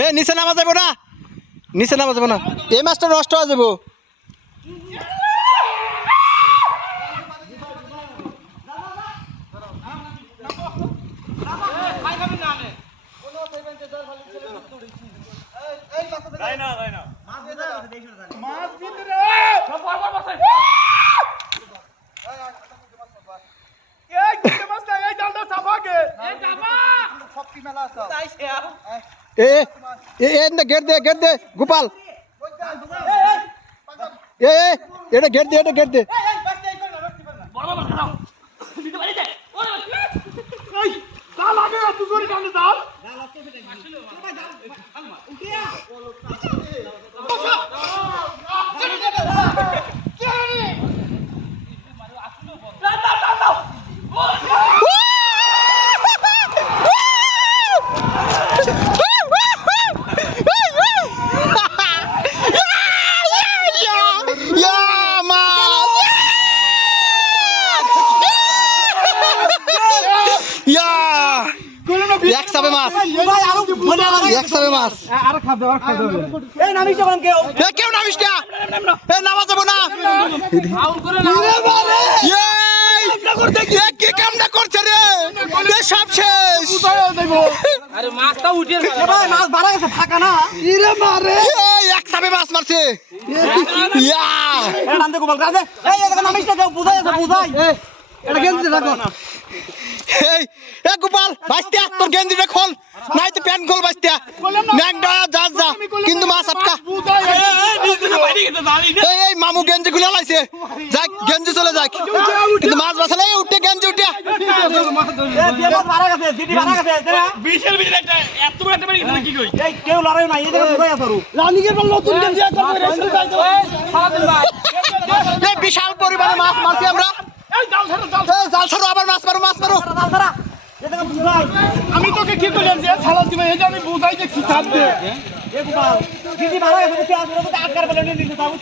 এ নিচে নামা যাবো না, নিচে নামা যাবো না, এই মাছটা নষ্ট হয়ে যাবো। গেট দে, গেট দে গোপাল, এটা গেট দে, এটা গেট দে। গোপাল বাইস্তিয়া তোর গেঞ্জিটা খোল, নাই তো প্যান্ট খোল বাইস্তিয়া, যা যা কিন্তু মাছ আটকা। এই মামু গেঞ্জি খুলে লাইছে, যাক গেঞ্জি চলে যাক, কিন্তু মাছ বাঁচালে উঠে গেঞ্জি উঠে। বিশাল পরিমাণে মাছ মারছি আমরা, জাল ছাড়ো, আবার মাছ মারো, মাছ মারো। আমি তোকে কি করলাম যে ছাড়া দিবে, এই যে আমি বুঝাই দেখছি ছাড় দে।